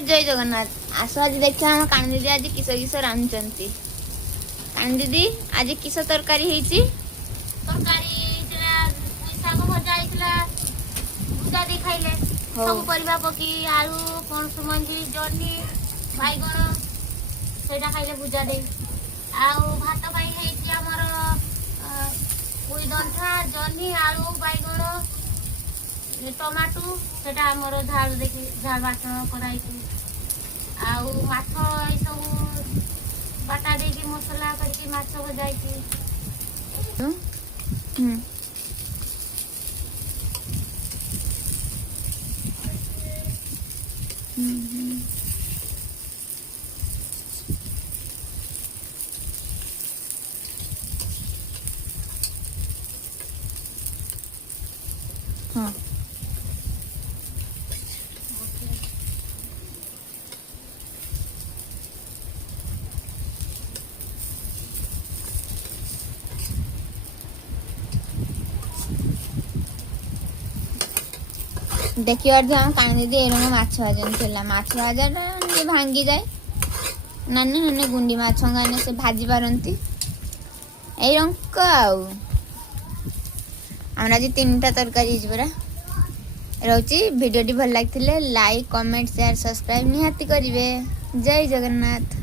जय जगन्नाथ। आस आज देखिए हम कान दीदी आज किस किस रांधुचंती। कान दीदी आज किस तरकारी हेची? तरकारी शाग भजा होता भुजा दे खाइले सब परिवा पकी आलू पणस मंजी जर्नी बैगण सेटा खाइले भुजा दे आउ भात पाई हेची हमर उई दंठा जर्नी आलू बैगण टमाटो सेटा हमर झाल देखि झाल बाटण कराई आउ माछ ए सब बाटा देकी मसला करके माछ भजाई हाँ देखिए हम कान दीदी एरंग माछ भाजन थिला माछ भाजा भांगी जाए नानी नानी गुंडी माछ गाने से भाजी पारंती ए रंग आउ हमरा जी तीनटा तरकारी परा रोची वीडियो टी भल लागथिले लाइक कमेंट शेयर सब्सक्राइब निहाती करिवे। जय जगन्नाथ।